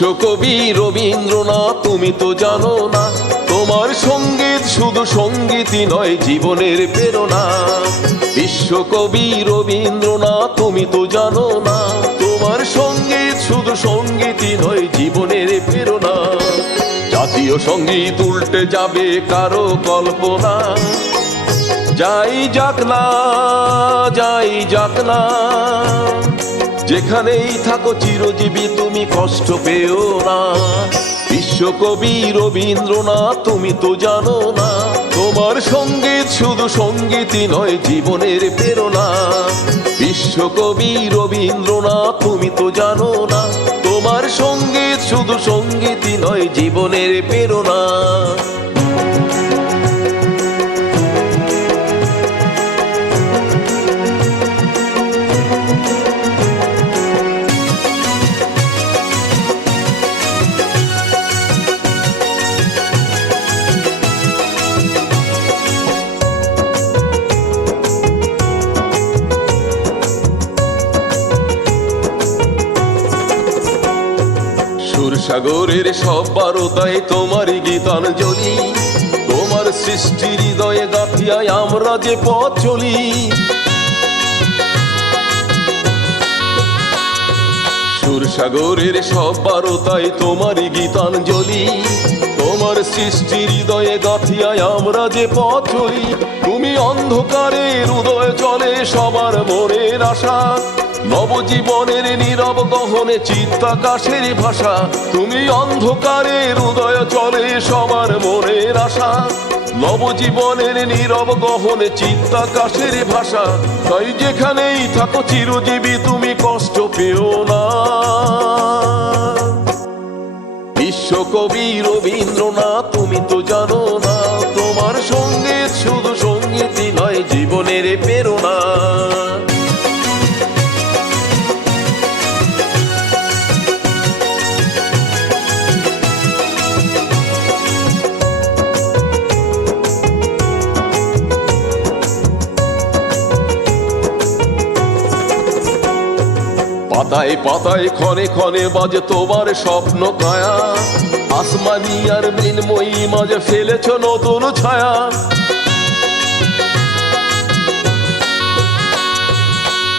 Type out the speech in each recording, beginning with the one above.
বিশ্বকবি রবীন্দ্রনাথ তুমি তো জানো না, তোমার সঙ্গীত শুধু সঙ্গীতই নয়, জীবনের প্রেরণা। বিশ্বকবি রবীন্দ্রনাথ তুমি তো জানো না, তোমার সঙ্গীত শুধু সঙ্গীতই নয়, জীবনের প্রেরণা। জাতীয় সঙ্গীত উল্টে যাবে কারো কল্পনা, যাই যাক না, যাই যাক না, যেখানেই থাকো চিরজীবী তুমি কষ্ট পেও না। বিশ্বকবি রবীন্দ্রনাথ তুমি তো জানো না, তোমার সঙ্গীত শুধু সঙ্গীতই নয়, জীবনের প্রেরণা। বিশ্বকবি রবীন্দ্রনাথ তুমি তো জানো না, তোমার সঙ্গীত শুধু সঙ্গীতই নয়, জীবনের প্রেরণা। সুরসাগরের সব বারতায় তোমারই গীতাঞ্জলি, তোমার সৃষ্টি হৃদয়ে গাঁথিয়ায় আমরা যে পথ চলি। সুরসাগরের সব বারতায় তোমারই গীতাঞ্জলি, তোমার সৃষ্টি হৃদয়ে গাঁথিয়ায় আমরা যে পথ চলি। তুমি অন্ধকারের হৃদয়ে চলে সবার মনের আশা, নবজীবনের নীরব গহনে চিত্তাকাশের ভাষা। তুমি অন্ধকারের হৃদয়ে চলে সবার মনের আশা, নবজীবনের নীরব গহনে চিত্তাকাশের ভাষা। তাই যেখানেই থাকো চিরজীবী তুমি কষ্ট পেও না। বিশ্বকবি রবীন্দ্রনাথ তুমি তো জানো না, তোমার সঙ্গীত শুধু সঙ্গীতই নয়, জীবনের প্রেরণা। পাতায় পাতায় ক্ষণে ক্ষণে বাজে তোমার স্বপ্ন কায়া, আসমানি আর মৃন্ময়ী মাঝে ফেলেছ নতুন ছায়া।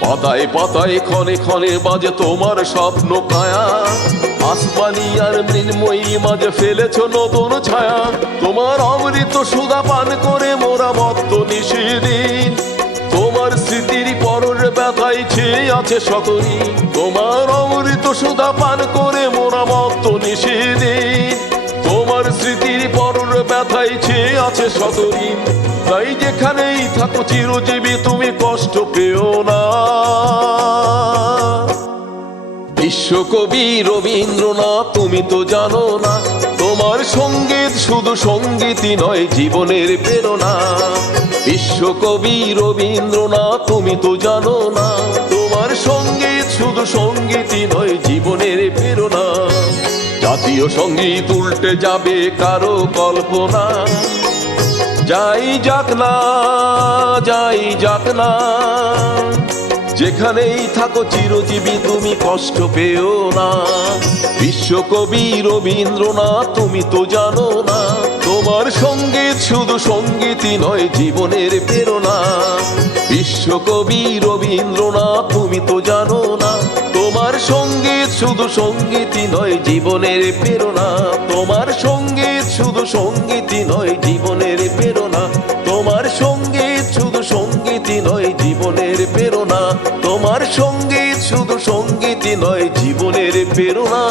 পাতায় পাতায় ক্ষণে ক্ষণে বাজে তোমার স্বপ্ন কায়া, আসমানি আর মৃন্ময়ী মাঝে ফেলেছ নতুন ছায়া। তোমার অমৃত সুধা পান করে মোরা মত্ত নিশিদিন, তোমার স্মৃতির পরের ব্যথায় ছেয়ে আছে সকলি। তোমার অমৃত সুধা পান করে মোরা মত্ত নিশিদিন, তোমার স্মৃতির পরের ব্যথায় ছেয়ে আছে সকলি। তাই যেখানেই থাকো চিরজীবী তুমি কষ্ট পেও না। বিশ্বকবি রবীন্দ্রনাথ তুমি তো জানো না, তোমার সঙ্গীত শুধু সঙ্গীতই নয়, জীবনের প্রেরণা। বিশ্বকবি রবীন্দ্রনাথ তুমি তো জানো না, তোমার সঙ্গীত শুধু সঙ্গীতই নয়, জীবনের প্রেরণা। জাতীয় সঙ্গীত উল্টে যাবে কারো কল্পনা, যাই যাক না, যাই যাক না, যেখানেই থাকো চিরজীবী তুমি কষ্ট পেও না। বিশ্বকবি রবীন্দ্রনাথ তুমি তো জানো না, তোমার সঙ্গীত শুধু সঙ্গীতই নয়, জীবনের প্রেরণা। বিশ্বকবি রবীন্দ্রনাথ তুমি তো জানো না, তোমার সঙ্গীত শুধু সঙ্গীতই নয়, জীবনের প্রেরণা। তোমার সঙ্গীত শুধু সঙ্গীতই নয়, জীবনের প্রেরণা। তোমার সঙ্গীত শুধু সঙ্গীতই নয়, জীবনের প্রেরণা। তোমার সঙ্গীত শুধু সঙ্গীতই নয়, জীবনের প্রেরণা।